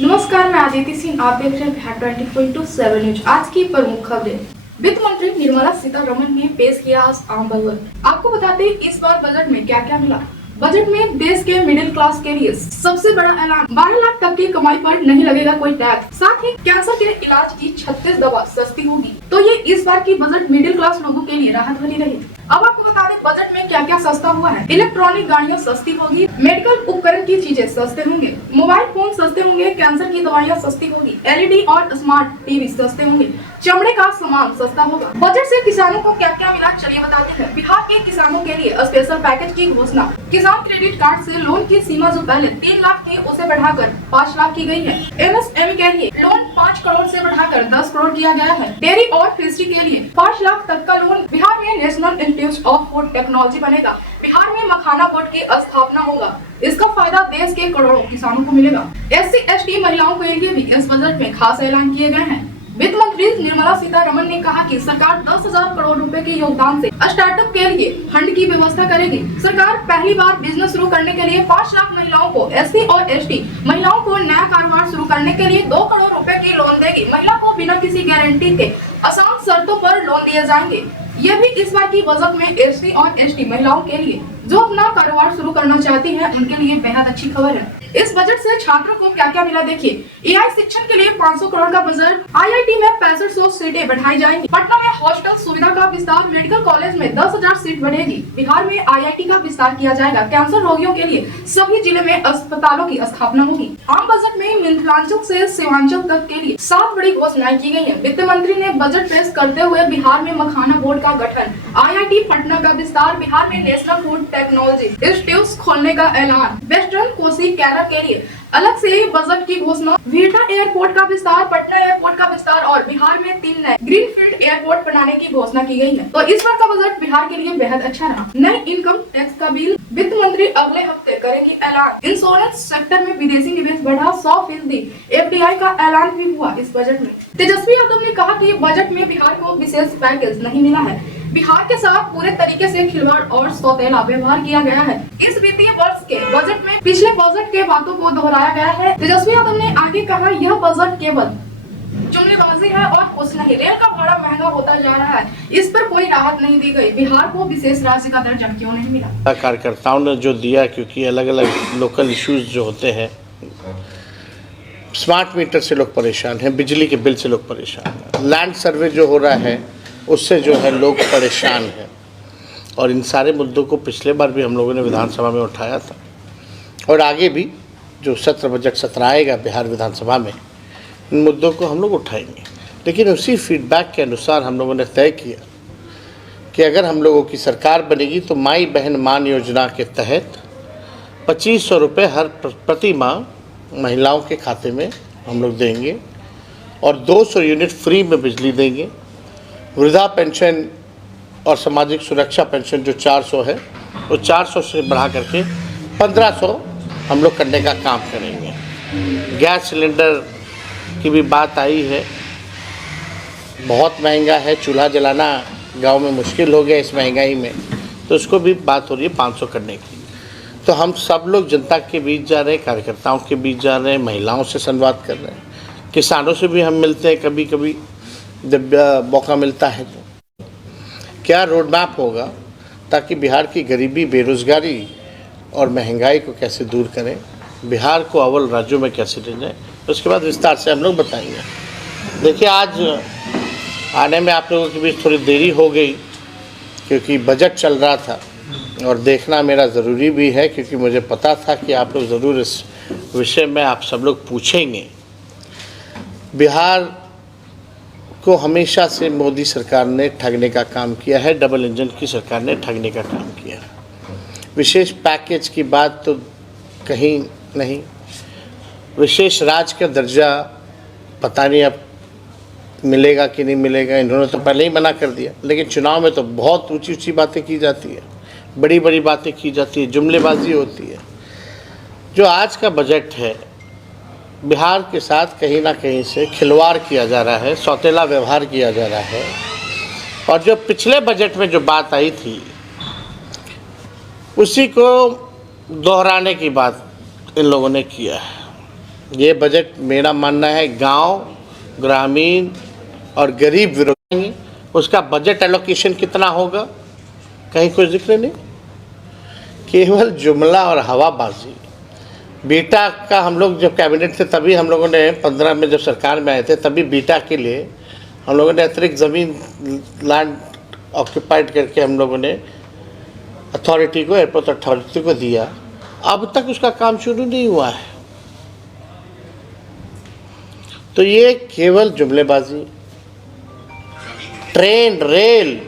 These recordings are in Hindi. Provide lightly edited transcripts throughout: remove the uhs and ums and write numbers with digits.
नमस्कार, मैं आदित्य सिंह। आप देख रहे हैं बिहार 20.7 न्यूज। आज की प्रमुख खबरें। वित्त मंत्री निर्मला सीतारमण ने पेश किया आम बजट। आपको बताते हैं इस बार बजट में क्या क्या मिला। बजट में देश के मिडिल क्लास के लिए सबसे बड़ा ऐलान, 12 लाख तक की कमाई पर नहीं लगेगा कोई टैक्स। साथ ही कैंसर के इलाज की 36 दवा सस्ती होगी। तो ये इस बार की बजट मिडिल क्लास लोगों के लिए राहत भरी रही। अब आपको बता दें बजट में क्या क्या सस्ता हुआ है। इलेक्ट्रॉनिक गाड़ियाँ सस्ती होगी, मेडिकल उपकरण की चीजें सस्ते होंगे, मोबाइल फोन सस्ते होंगे, कैंसर की दवाइयाँ सस्ती होगी, एलईडी और स्मार्ट टीवी सस्ते होंगे, चमड़े का सामान सस्ता होगा। बजट से किसानों को क्या क्या मिला, चलिए बताते हैं। बिहार के किसानों के लिए स्पेशल पैकेज की घोषणा। किसान क्रेडिट कार्ड से लोन की सीमा जो पहले 3 लाख थी उसे बढ़ाकर 5 लाख की गई है। एमएसएमई के लिए लोन 5 करोड़ से बढ़ाकर 10 करोड़ किया गया है। डेयरी और फिशरी के लिए 5 लाख तक का लोन। बिहार में national institute of food technology बनेगा। बिहार में मखाना बोर्ड की स्थापना होगा। इसका फायदा देश के करोड़ों किसानों को मिलेगा। SC/ST महिलाओं के लिए भी इस बजट में खास ऐलान किए गए हैं। वित्त मंत्री निर्मला सीतारमण ने कहा कि सरकार 10,000 करोड़ रुपए के योगदान से स्टार्टअप के लिए फंड की व्यवस्था करेगी। सरकार पहली बार बिजनेस शुरू करने के लिए 5 लाख महिलाओं को, SC और ST महिलाओं को नया कारोबार शुरू करने के लिए 2 करोड़ रुपए की लोन देगी। महिला को बिना किसी गारंटी के आसान शर्तों पर लोन दिए जाएंगे। यह भी इस बार की बजट में SC और ST महिलाओं के लिए जो अपना कारोबार शुरू करना चाहती हैं उनके लिए बेहद अच्छी खबर है। इस बजट से छात्रों को क्या क्या मिला देखिए। AI शिक्षण के लिए 500 करोड़ का बजट। IIT में 6500 सीटें बढ़ाई जाएंगी। पटना में हॉस्टल सुविधा का विस्तार। मेडिकल कॉलेज में 10,000 सीट बढ़ेगी। बिहार में IIT का विस्तार किया जाएगा। कैंसर रोगियों के लिए सभी जिले में अस्पतालों की स्थापना होगी। आम बजट में मिथिलांचल से सीमांचल तक के लिए 7 बड़ी घोषणाएं की गई है। वित्त मंत्री ने बजट पेश करते हुए बिहार में मखाना बोर्ड का गठन, IIT पटना का विस्तार, बिहार में नेशनल फूड टेक्नोलॉजी इंस्टीट्यूट खोलने का ऐलान, वेस्टर्न कोसी कैडर के लिए अलग से बजट की घोषणा, वीरता एयरपोर्ट का विस्तार, पटना एयरपोर्ट का विस्तार और बिहार में 3 नए ग्रीनफील्ड एयरपोर्ट बनाने की घोषणा की गई है। तो इस बार का बजट बिहार के लिए बेहद अच्छा रहा। नए इनकम टैक्स का बिल वित्त मंत्री अगले हफ्ते करेंगी ऐलान। इंश्योरेंस सेक्टर में विदेशी निवेश बढ़ा, 100% FDI का ऐलान भी हुआ इस बजट में। तेजस्वी यादव ने कहा कि बजट में बिहार को विशेष पैकेज नहीं मिला है। बिहार के साथ पूरे तरीके से खिलवाड़ और सौतेला व्यवहार किया गया है। इस वित्तीय वर्ष के बजट में पिछले बजट के बातों को दोहराया गया है। तेजस्वी यादव ने आगे कहा, यह बजट केवल जुमलेबाजी है और कुछ नहीं। रेल का भाड़ा महंगा होता जा रहा है, इस पर कोई राहत नहीं दी गई। बिहार को विशेष राज्य का दर्जा क्यों नहीं मिला। कार्यकर्ताओं ने जो दिया, क्योंकि अलग अलग लोकल इश्यूज जो होते हैं, स्मार्ट मीटर से लोग परेशान हैं, बिजली के बिल से लोग परेशान हैं, लैंड सर्वे जो हो रहा है उससे जो है लोग परेशान हैं। और इन सारे मुद्दों को पिछले बार भी हम लोगों ने विधानसभा में उठाया था और आगे भी जो बजट सत्र आएगा बिहार विधानसभा में, इन मुद्दों को हम लोग उठाएंगे। लेकिन उसी फीडबैक के अनुसार हम लोगों ने तय किया कि अगर हम लोगों की सरकार बनेगी तो माई बहन मान योजना के तहत 2500 रुपये हर प्रति माह महिलाओं के खाते में हम लोग देंगे और 200 यूनिट फ्री में बिजली देंगे। वृद्धा पेंशन और सामाजिक सुरक्षा पेंशन जो 400 है वो 400 से बढ़ा करके 1500 हम लोग करने का काम करेंगे। गैस सिलेंडर की भी बात आई है, बहुत महंगा है, चूल्हा जलाना गांव में मुश्किल हो गया इस महंगाई में, तो उसको भी बात हो रही है 500 करने की। तो हम सब लोग जनता के बीच जा रहे हैं, कार्यकर्ताओं के बीच जा रहे हैं, महिलाओं से संवाद कर रहे हैं, किसानों से भी हम मिलते हैं कभी कभी जब मौका मिलता है। तो क्या रोड मैप होगा ताकि बिहार की गरीबी, बेरोज़गारी और महंगाई को कैसे दूर करें, बिहार को अव्वल राज्यों में कैसे ले जाएं, उसके बाद विस्तार से हम लोग बताएंगे। देखिए, आज आने में आप लोगों के बीच थोड़ी देरी हो गई क्योंकि बजट चल रहा था और देखना मेरा ज़रूरी भी है, क्योंकि मुझे पता था कि आप लोग ज़रूर इस विषय में आप सब लोग पूछेंगे। बिहार को हमेशा से मोदी सरकार ने ठगने का काम किया है, डबल इंजन की सरकार ने ठगने का काम किया है। विशेष पैकेज की बात तो कहीं नहीं, विशेष राज्य का दर्जा पता नहीं अब मिलेगा कि नहीं मिलेगा, इन्होंने तो पहले ही मना कर दिया। लेकिन चुनाव में तो बहुत ऊंची ऊंची बातें की जाती है, बड़ी बड़ी बातें की जाती है, जुमलेबाजी होती है। जो आज का बजट है, बिहार के साथ कहीं ना कहीं से खिलवाड़ किया जा रहा है, सौतेला व्यवहार किया जा रहा है। और जो पिछले बजट में जो बात आई थी उसी को दोहराने की बात इन लोगों ने किया है। ये बजट मेरा मानना है गांव, ग्रामीण और गरीब विरोधी। उसका बजट एलोकेशन कितना होगा कहीं कोई जिक्र नहीं, केवल जुमला और हवाबाजी। बीटा का हम लोग जब कैबिनेट थे तभी हम लोगों ने 15 में जब सरकार में आए थे तभी बीटा के लिए हम लोगों ने अतिरिक्त ज़मीन लैंड ऑक्यूपाइड करके हम लोगों ने अथॉरिटी को, एयरपोर्ट अथॉरिटी को दिया। अब तक उसका काम शुरू नहीं हुआ है। तो ये केवल जुमलेबाजी। Train, rail.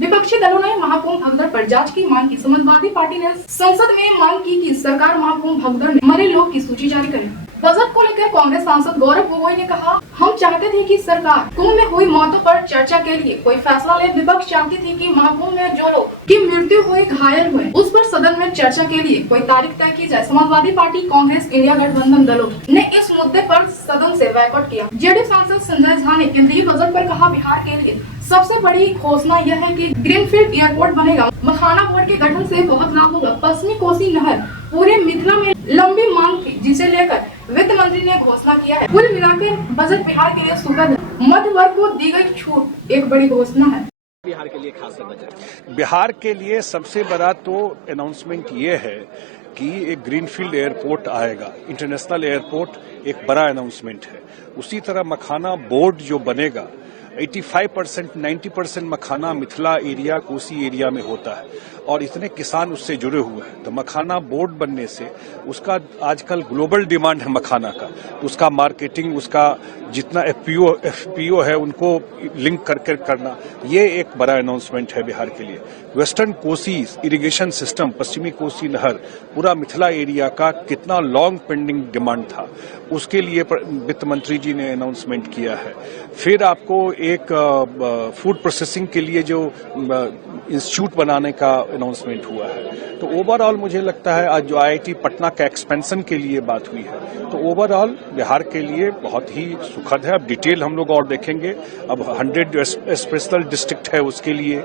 विपक्षी दलों ने महाकुंभ भगदड़ पर जांच की मांग की। समाजवादी पार्टी ने संसद में मांग की कि सरकार महाकुंभ भगदड़ में मरे लोग की सूची जारी करे। बजट को लेकर कांग्रेस सांसद गौरव गोगोई ने कहा, हम चाहते थे कि सरकार कुंभ में हुई मौतों पर चर्चा के लिए कोई फैसला ले। विपक्ष चाहती थी कि महाकुंभ में जो लोग की मृत्यु हुई, घायल हुए, उस पर सदन में चर्चा के लिए कोई तारीख तय की जाए। समाजवादी पार्टी, कांग्रेस, इंडिया गठबंधन दलों ने इस मुद्दे पर सदन से वॉकआउट किया। जेडीयू सांसद संजय झा ने केंद्रीय बजट पर कहा, बिहार के लिए सबसे बड़ी घोषणा यह है कि ग्रीनफील्ड एयरपोर्ट बनेगा। मखाना बोर्ड के गठन से बहुत लाभ होगा। पश्चिमी कोसी नहर पूरे मिथिला में लंबी मांग थी, जिसे लेकर वित्त मंत्री ने घोषणा किया है। कुल मिलाकर बजट बिहार के लिए सुखद है। मध्य वर्ग को दी गई छूट एक बड़ी घोषणा है। बिहार के लिए खास बजट, बिहार के लिए सबसे बड़ा तो अनाउंसमेंट ये है कि एक ग्रीनफील्ड एयरपोर्ट आएगा। इंटरनेशनल एयरपोर्ट एक बड़ा अनाउंसमेंट है। उसी तरह मखाना बोर्ड जो बनेगा, 85% 90% मखाना मिथिला एरिया, कोसी एरिया में होता है और इतने किसान उससे जुड़े हुए हैं। तो मखाना बोर्ड बनने से उसका आजकल ग्लोबल डिमांड है मखाना का, तो उसका मार्केटिंग, उसका जितना एफपीओ है उनको लिंक करके करना, ये एक बड़ा अनाउंसमेंट है बिहार के लिए। वेस्टर्न कोसी इरिगेशन सिस्टम, पश्चिमी कोसी नहर, पूरा मिथिला एरिया का कितना लॉन्ग पेंडिंग डिमांड था, उसके लिए वित्त मंत्री जी ने अनाउंसमेंट किया है। फिर आपको एक फूड प्रोसेसिंग के लिए जो इंस्टीट्यूट बनाने का अनाउंसमेंट हुआ है। तो ओवरऑल मुझे लगता है आज जो आईआईटी पटना का एक्सपेंशन के लिए बात हुई है, तो ओवरऑल बिहार के लिए बहुत ही सुखद है। अब डिटेल हम लोग और देखेंगे। अब 100 स्पेशल डिस्ट्रिक्ट है उसके लिए,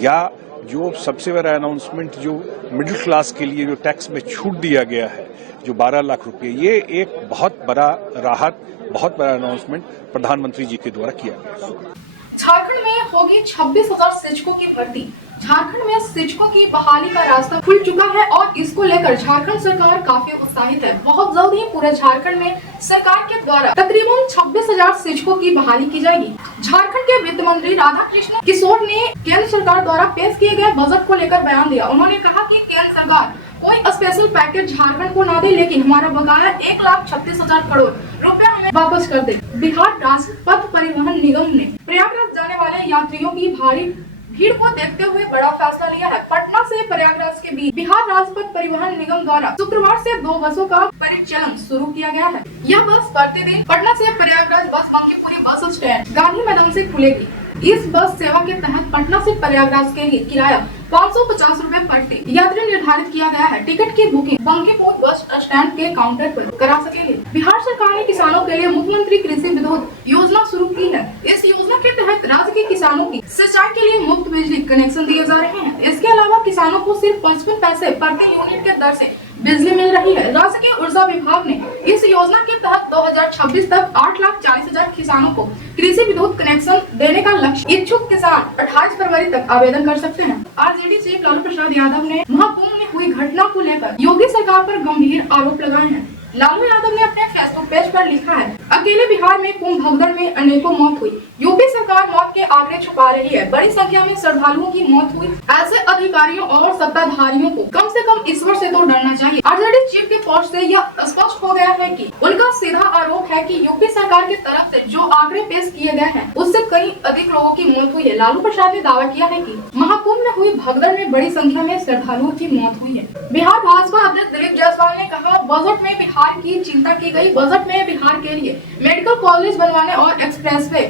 या जो सबसे बड़ा अनाउंसमेंट जो मिडिल क्लास के लिए जो टैक्स में छूट दिया गया है, जो 12 लाख रुपए, ये एक बहुत बड़ा राहत, बहुत बड़ा अनाउंसमेंट प्रधानमंत्री जी के द्वारा किया गया। झारखंड में होगी 26,000 शिक्षकों की भर्ती। झारखंड में शिक्षकों की बहाली का रास्ता खुल चुका है और इसको लेकर झारखंड सरकार काफी उत्साहित है। बहुत जल्द ही पूरे झारखंड में सरकार के द्वारा तकरीबन 26,000 शिक्षकों की बहाली की जाएगी। झारखंड के वित्त मंत्री राधाकृष्ण किशोर ने केंद्र सरकार द्वारा पेश किए गए बजट को लेकर बयान दिया। उन्होंने कहा कि केंद्र सरकार कोई स्पेशल पैकेज झारखंड को ना दे, लेकिन हमारा बकाया 1,36,000 करोड़ रुपया हमें वापस कर दे। बिहार राज्य पथ परिवहन निगम ने प्रयागराज जाने वाले यात्रियों की भारी भीड़ को देखते हुए बड़ा फैसला लिया है। पटना से प्रयागराज के बीच बिहार राजपथ परिवहन निगम द्वारा शुक्रवार से 2 बसों का परिचालन शुरू किया गया है। यह बस प्रतिदिन पटना से प्रयागराज बस मंकीपुरी बस स्टैंड गांधी मैदान से खुलेगी। इस बस सेवा के तहत पटना से प्रयागराज के लिए किराया 550 रुपए प्रति यात्री निर्धारित किया गया है। टिकट की बुकिंग बंकीपुर बस स्टैंड के काउंटर पर करा सकेंगे। बिहार सरकार ने किसानों के लिए मुख्यमंत्री कृषि विद्युत योजना शुरू की है। इस योजना के तहत राज्य के किसानों की सिंचाई के लिए मुफ्त बिजली कनेक्शन दिए जा रहे हैं। इसके अलावा किसानों को सिर्फ 55 पैसे प्रति यूनिट के दर से बिजली मिल रही है। राज्य के ऊर्जा विभाग ने इस योजना के तहत 2026 तक 8,40,000 किसानों को कृषि विद्युत कनेक्शन देने का लक्ष्य। इच्छुक किसान 28 फरवरी तक आवेदन कर सकते हैं। आरजेडी चीफ लालू प्रसाद यादव ने महाकुंभ में हुई घटना को लेकर योगी सरकार पर गंभीर आरोप लगाए हैं। लालू यादव ने अपने फेसबुक पेज पर लिखा है, अकेले बिहार में कुंभ भगदड़ में अनेकों मौत हुई। यूपी सरकार मौत के आंकड़े छुपा रही है। बड़ी संख्या में श्रद्धालुओं की मौत हुई। ऐसे अधिकारियों और सत्ताधारियों को कम से कम ईश्वर से तो डरना चाहिए। आरजेडी चीफ के पोस्ट से यह स्पष्ट हो गया है कि उनका सीधा आरोप है कि यूपी सरकार की तरफ से जो आंकड़े पेश किए गए हैं उससे कई अधिक लोगों की मौत हुई है। लालू प्रसाद ने दावा किया है कि महाकुंभ में हुई भगदड़ में बड़ी संख्या में श्रद्धालुओं की मौत हुई है। बिहार भाजपा अध्यक्ष दिलीप जायसवाल ने कहा, बजट में बिहार की चिंता की गई। बजट में बिहार के लिए मेडिकल कॉलेज बनवाने और एक्सप्रेसवे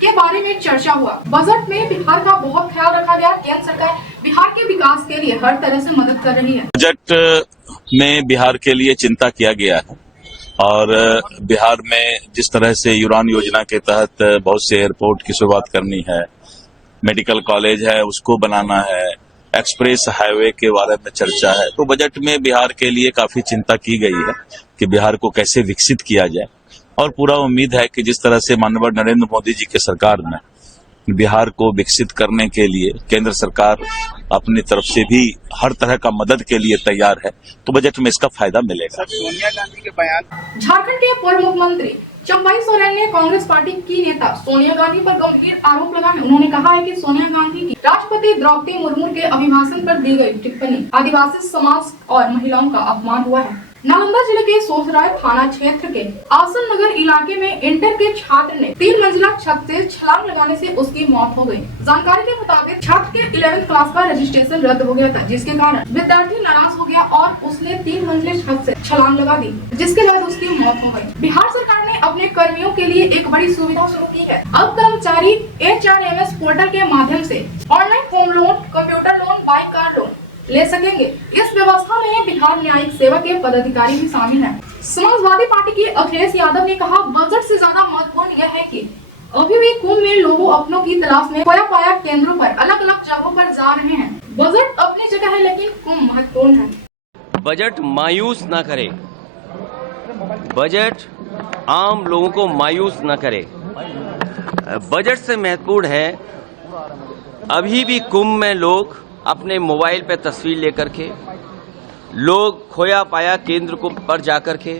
के बारे में चर्चा हुआ। बजट में बिहार का बहुत ख्याल रखा गया। केंद्र सरकार बिहार के विकास के लिए हर तरह से मदद कर रही है। बजट में बिहार के लिए चिंता किया गया है और बिहार में जिस तरह से उड़ान योजना के तहत बहुत से एयरपोर्ट की शुरुआत करनी है, मेडिकल कॉलेज है उसको बनाना है, एक्सप्रेस हाईवे के बारे में चर्चा है। तो बजट में बिहार के लिए काफी चिंता की गई है कि बिहार को कैसे विकसित किया जाए, और पूरा उम्मीद है कि जिस तरह से माननीय नरेंद्र मोदी जी की सरकार ने बिहार को विकसित करने के लिए केंद्र सरकार अपनी तरफ से भी हर तरह का मदद के लिए तैयार है, तो बजट में इसका फायदा मिलेगा। सोनिया गांधी के बयान। झारखंड के पूर्व मुख्यमंत्री चंपाई सोरेन ने कांग्रेस पार्टी की नेता सोनिया गांधी पर गंभीर आरोप लगाए। उन्होंने कहा है कि सोनिया गांधी की राष्ट्रपति द्रौपदी मुर्मू के अभिभाषण पर दी गई टिप्पणी आदिवासी समाज और महिलाओं का अपमान हुआ है। नालंदा जिले के सोहराय थाना क्षेत्र के आसन नगर इलाके में इंटर के छात्र ने 3 मंजिला छत से छलांग लगाने से उसकी मौत हो गई। जानकारी के मुताबिक छात्र के 11वीं क्लास का रजिस्ट्रेशन रद्द हो गया था, जिसके कारण विद्यार्थी नाराज हो गया और उसने 3 मंजिले छत से छलांग लगा दी, जिसके बाद उसकी मौत हो गई। बिहार सरकार ने अपने कर्मियों के लिए एक बड़ी सुविधा शुरू की है। अब कर्मचारी HRMS पोर्टल के माध्यम से online home loan, computer loan, bike car loan ले सकेंगे। इस व्यवस्था में बिहार न्यायिक सेवा के पदाधिकारी भी शामिल हैं। समाजवादी पार्टी के अखिलेश यादव ने कहा, बजट से ज्यादा महत्वपूर्ण यह है कि अभी भी कुंभ में लोगों अपनों की तलाश में खोया पाया केंद्रों पर अलग अलग जगहों पर जा रहे हैं। बजट अपनी जगह है, लेकिन कुंभ महत्वपूर्ण है। बजट मायूस न करे, बजट आम लोगों को मायूस न करे। बजट से महत्वपूर्ण है, अभी भी कुंभ में लोग अपने मोबाइल पे तस्वीर लेकर के, लोग खोया पाया केंद्र को पर जाकर के,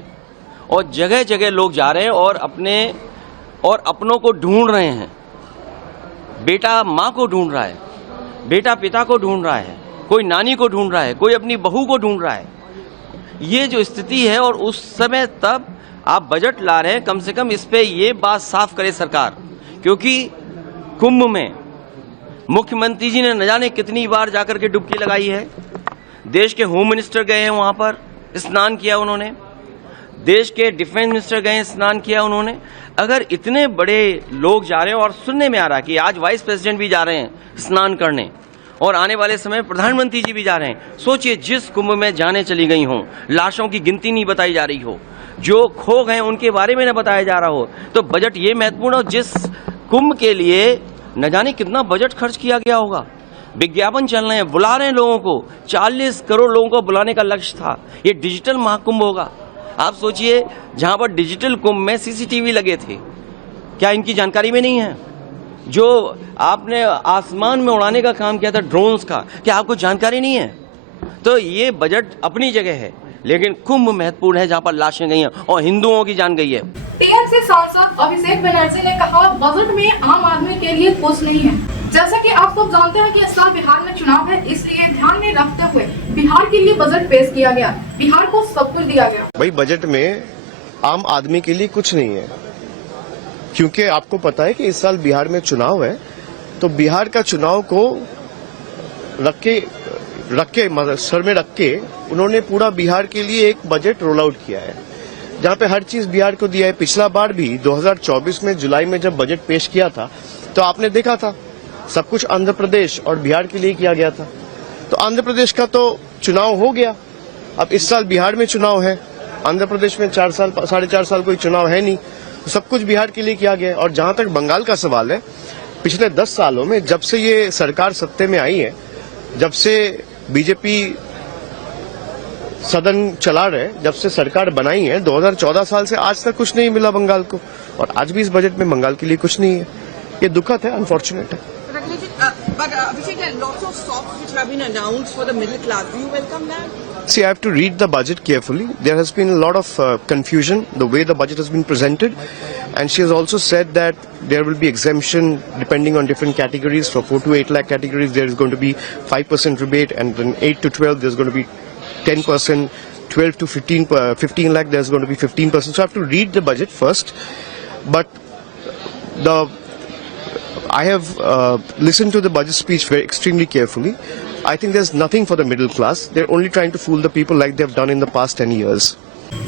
और जगह जगह लोग जा रहे हैं और अपनों को ढूंढ रहे हैं। बेटा माँ को ढूंढ रहा है, बेटा पिता को ढूंढ रहा है, कोई नानी को ढूंढ रहा है, कोई अपनी बहू को ढूंढ रहा है। ये जो स्थिति है, और उस समय तब आप बजट ला रहे हैं, कम से कम इस पे ये बात साफ करे सरकार, क्योंकि कुंभ में मुख्यमंत्री जी ने न जाने कितनी बार जाकर के डुबकी लगाई है। देश के होम मिनिस्टर गए हैं वहां पर, स्नान किया उन्होंने। देश के डिफेंस मिनिस्टर गए, स्नान किया उन्होंने। अगर इतने बड़े लोग जा रहे हैं, और सुनने में आ रहा है कि आज वाइस प्रेसिडेंट भी जा रहे हैं स्नान करने, और आने वाले समय प्रधानमंत्री जी भी जा रहे हैं। सोचिए, जिस कुंभ में जाने चली गई हों, लाशों की गिनती नहीं बताई जा रही हो, जो खो गए उनके बारे में न बताया जा रहा हो, तो बजट ये महत्वपूर्ण हो। जिस कुंभ के लिए न जाने कितना बजट खर्च किया गया होगा, विज्ञापन चल रहे हैं, बुला रहे हैं लोगों को, 40 करोड़ लोगों को बुलाने का लक्ष्य था। ये डिजिटल महाकुंभ होगा। आप सोचिए, जहां पर डिजिटल कुंभ में CCTV लगे थे, क्या इनकी जानकारी में नहीं है? जो आपने आसमान में उड़ाने का काम किया था ड्रोन्स का, क्या आपको जानकारी नहीं है? तो ये बजट अपनी जगह है, लेकिन कुंभ महत्वपूर्ण है, जहां पर लाशें गई हैं और हिंदुओं की जान गई है। टीएमसी सांसद अभिषेक बनर्जी ने कहा, बजट में आम आदमी के लिए कुछ नहीं है। जैसा कि आप सब जानते हैं कि इस साल बिहार में चुनाव है, इसलिए ध्यान में रखते हुए बिहार के लिए बजट पेश किया गया। बिहार को सब कुछ दिया गया। भाई, बजट में आम आदमी के लिए कुछ नहीं है, क्योंकि आपको पता है कि इस साल बिहार में चुनाव है। तो बिहार का चुनाव को रख के सर में रख के उन्होंने पूरा बिहार के लिए एक बजट रोल आउट किया है, जहां पे हर चीज बिहार को दिया है। पिछला बार भी 2024 में जुलाई में जब बजट पेश किया था, तो आपने देखा था सब कुछ आंध्र प्रदेश और बिहार के लिए किया गया था। तो आंध्र प्रदेश का तो चुनाव हो गया, अब इस साल बिहार में चुनाव है। आंध्र प्रदेश में 4.5 साल कोई चुनाव है नहीं, तो सब कुछ बिहार के लिए किया गया है। और जहां तक बंगाल का सवाल है, पिछले 10 सालों में जब से ये सरकार सत्ते में आई है, जब से बीजेपी सदन चला रहे, जब से सरकार बनाई है, 2014 साल से आज तक कुछ नहीं मिला बंगाल को, और आज भी इस बजट में बंगाल के लिए कुछ नहीं है। ये दुखद है, अनफॉर्चुनेट है। But Abhishek, lots of stocks which have been announced for the middle class. Do you welcome that? See, I have to read the budget carefully. There has been a lot of confusion the way the budget has been presented, and she has also said that there will be exemption depending on different categories. For 4 to 8 lakh categories, there is going to be 5% rebate, and then 8 to 12, there's going to be 10%. 12 to 15 lakh, there's going to be 15%. So I have to read the budget first, but I have listened to the budget speech extremely carefully. I think there's nothing for the middle class. They're only trying to fool the people like they've done in the past 10 years.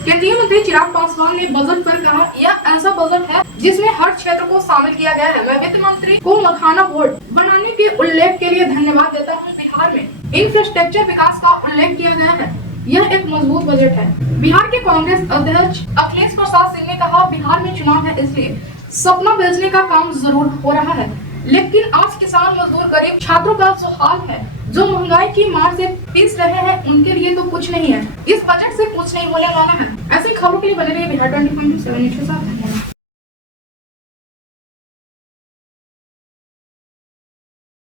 केंद्रीय मंत्री चिराग पासवान ने बजट पर कहा, यह ऐसा बजट है जिसमें हर क्षेत्र को शामिल किया गया है। मैं वित्त मंत्री को मखाना बोर्ड बनाने के उल्लेख के लिए धन्यवाद देता हूँ। बिहार में इंफ्रास्ट्रक्चर विकास का उल्लेख किया गया है। यह एक मजबूत बजट है। बिहार के कांग्रेस अध्यक्ष अखिलेश प्रसाद सिंह ने कहा, बिहार में चुनाव है, इसलिए सपना बेचने का काम जरूर हो रहा है, लेकिन आज किसान, मजदूर, गरीब छात्रों का जो हाल है जो महंगाई की मार से पिस रहे हैं उनके लिए तो कुछ नहीं है, इस बजट से कुछ नहीं होने वाला है। ऐसी खबरों के लिए बने रहिए बिहार 20.7 न्यूज़ के साथ।